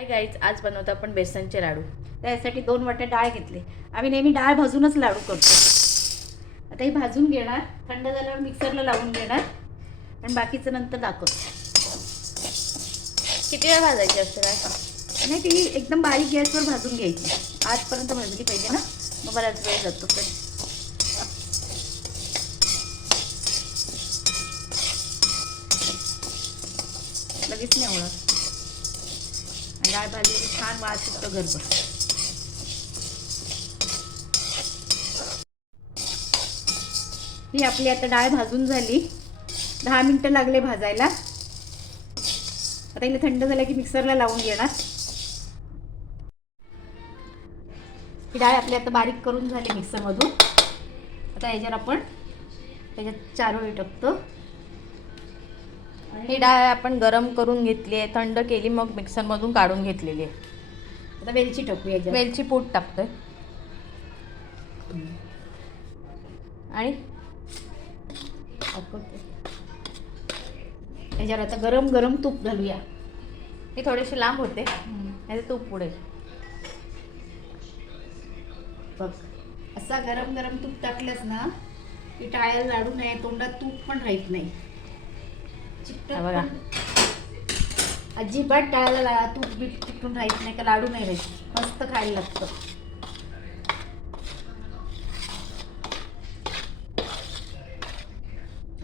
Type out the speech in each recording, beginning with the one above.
Hi guys आज बनवतो आपण बेसनचे लाडू. त्यासाठी दोन वाटे डाळ घेतले. आम्ही नेहमी डाळ भाजूनच लाडू करतो. आता ही भाजून घेणार. थंड झाल्यावर मिक्सरला लावून घेणार. आणि बाकीचं नंतर दाखवतो. किती वेळ भाजायची असते काय? नाही ती एकदम बारीक गॅसवर भाजून घ्यायची. आजपर्यंत भाजली पाहिजे ना. मग बराच वेळ जातो. लगेच नाही आणि डाळ भाजलेली छान वास सुटतो गरबा ही आपली आता डाळ भाजून झाली. दहा मिनटं लागले भाजायला. आता हिला थंड झालं की मिक्सरला लावून घेणार. ही डाळ आपली आता बारीक करून झाली मिक्सरमधून. आता याच्यावर आपण त्याच्यात चारोळी टाकतो. ही डाळ आपण गरम करून घेतली आहे थंड केली मग मिक्सरमधून काढून घेतलेली आहे. आता वेलची टाकू याच्यावर वेलची पूड टाकतोय आणि? टाकतो. याच्यावर आता गरम गरम तूप घालूया. हे थोडेसे लांब होते. याचे तूप पुढे. बघ असा गरम गरम तूप टाकलंस ना की टाळ्याला लाडू नाही तोंडात तूप पण राहत नाही. हा बघा. अजिबात टाळ्याला ला तूप बीप चिकटून राहत नाही का? लाडू नाही राहत. मस्त खायला लागतं.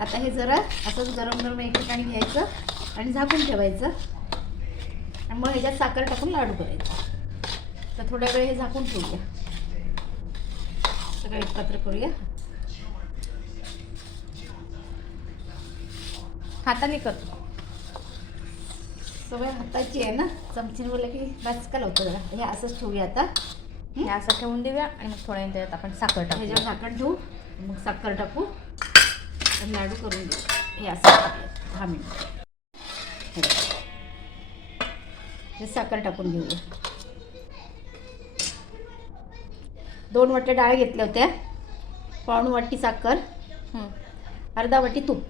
आता हे जरा असंच गरम गरम एक ठिकाणी घ्यायचं आणि झाकून ठेवायचं. आणि मग ह्याच्यात साखर टाकून लाडू करायचा. तर थोड्या वेळ हे झाकून ठेवूया. सगळं एकत्र करूया. हाताने करतो सवय हाताची आहे ना? चमचीने बोललं की वाचकाल होतं जरा. हे असंच ठेवूया आता. हे? असं ठेवून देऊया आणि मग थोड्या त्याच्यात आपण साखर ह्याच्यावर टाकूया झाकण ठेवू. मग साखर टाकू. आणि लाडू करून घेऊ हे असं दहा मिनिट. हे साखर टाकून घेऊया. दोन वाट्या डाळ घेतल्या होत्या. पाऊण वाटी साखर. अर्धा वाटी तूप.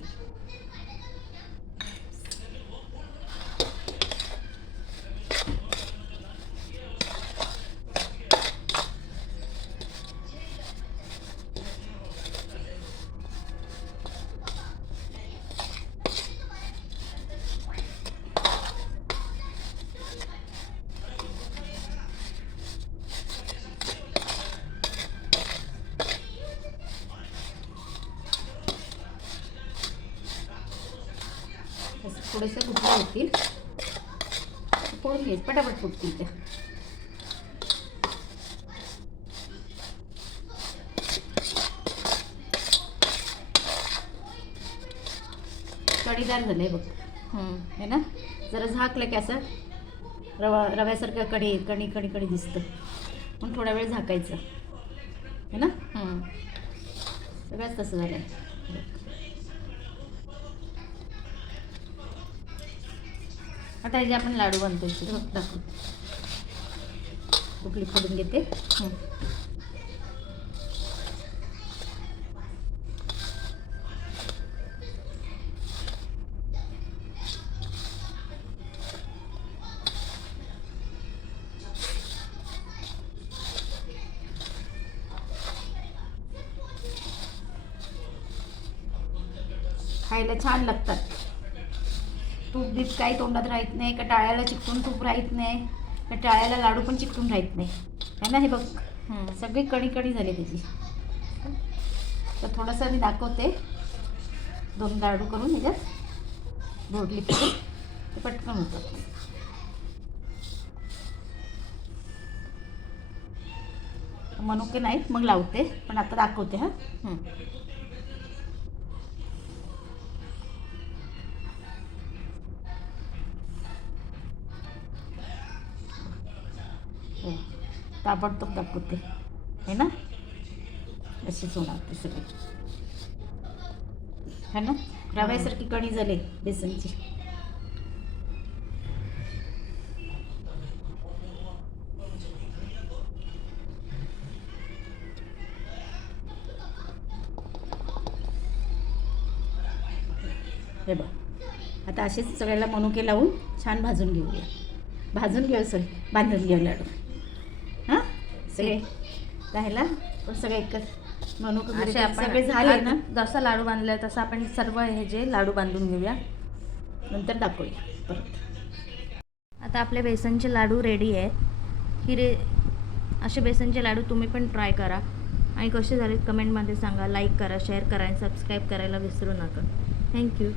थोडेसे गुटल्या होतील. फोडून घ्यायचं पटापट फुटतील त्या. कढीदार झालंय बघ. हं. है ना? जरा झाकलं की असं रवा रव्यासारखं कढी कणी कणी कणी दिसतं. मग थोडा वेळ झाकायचं. है ना? हं. सगळंच तसं झालंय. आता ह्याचे आपण लाडू बनतो बघ, दाखव. कुठली फोडून घेते. हं. खायला छान लागतात. तूप बीप काही तोंडात राहत नाही का टाळ्याला चिकटून तूप राहत नाही का टाळ्याला लाडू पण चिकटून राहत नाही. है ना हे बघ. सगळी कणी कणी झाली त्याची. तर थोडंसं मी दाखवते. दोन लाडू करून ह्याच्यात भोडली करून ते. पटकन होतं. मनुके नाहीत मग लावते. पण आता दाखवते हां. हं. हे, ताबडतोब दाखवते है ना? अशीच होणार ते सगळे. है ना? रव्यासारखी कणी झाली बेसनची. हे बघ. आता असेच सगळ्याला मनुके लावून छान भाजून घेऊया. भाजून घेऊ सगळे बांधून घेऊ लाडू. सगळे पण सगळे एकच. म्हणू असे आपण सगळे झाले ना? जसं लाडू बांधले तसं आपण सर्व हे जे लाडू बांधून घेऊया. नंतर दाखवूया परत. आता आपले बेसनचे लाडू रेडी आहेत. ही रे असे बेसनचे लाडू तुम्ही पण ट्राय करा. आणि कसे झालेत कमेंटमध्ये सांगा. लाईक करा शेअर करा आणि सबस्क्राईब करायला विसरू नका. थँक्यू